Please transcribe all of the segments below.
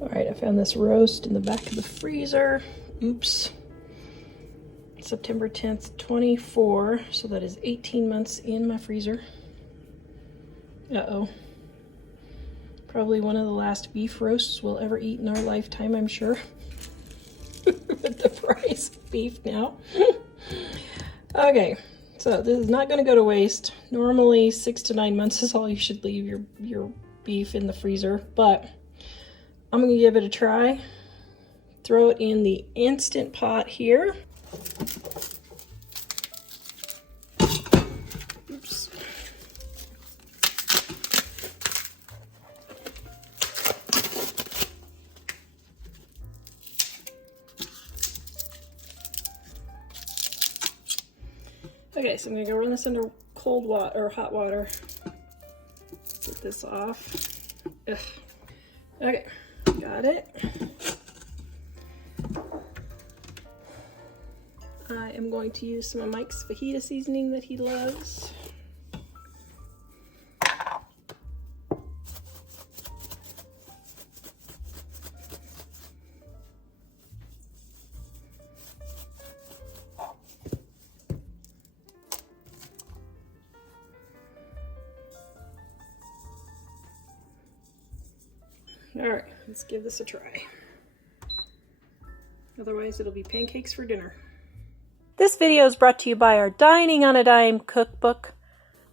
All right, I found this roast in the back of the freezer. Oops. September 10th, 24. So that is 18 months in my freezer. Uh-oh. Probably one of the last beef roasts we'll ever eat in our lifetime, I'm sure. With the price of beef now. Okay, so this is not going to go to waste. Normally 6 to 9 months is all you should leave your beef in the freezer, but I'm going to give it a try. Throw it in the Instant Pot here. Oops. Okay, so I'm gonna go run this under cold water or hot water. Get this off. Ugh. Okay, got it. I am going to use some of Mike's fajita seasoning that he loves. All right, let's give this a try. Otherwise, it'll be pancakes for dinner. This video is brought to you by our Dining on a Dime cookbook.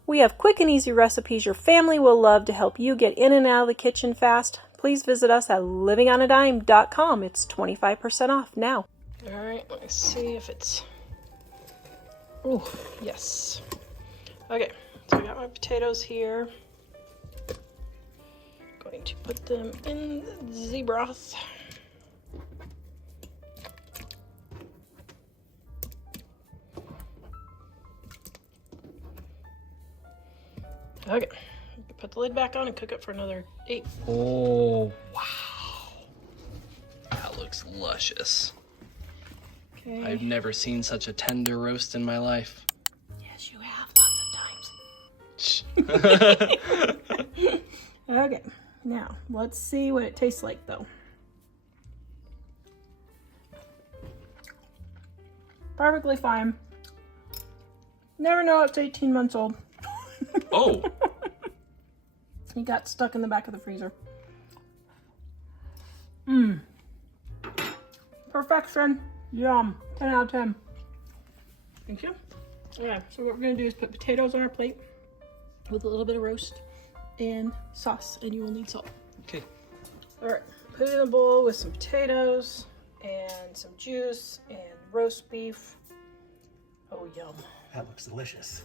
We have quick and easy recipes your family will love to help you get in and out of the kitchen fast. Please visit us at livingonadime.com. It's 25% off now. All right, let's see if it's... Oh, yes. Okay, so I got my potatoes here. Going to put them in the broth. Okay, put the lid back on and cook it for another 8. Oh, wow. That looks luscious. Okay. I've never seen such a tender roast in my life. Yes, you have lots of times. Okay, now let's see what it tastes like though. Perfectly fine. Never know it's 18 months old. Oh. He got stuck in the back of the freezer. Mmm. Perfection. Yum. 10 out of 10. Thank you. Okay, so what we're going to do is put potatoes on our plate with a little bit of roast and sauce, and you will need salt. Okay. All right, put it in a bowl with some potatoes and some juice and roast beef. Oh, yum. That looks delicious.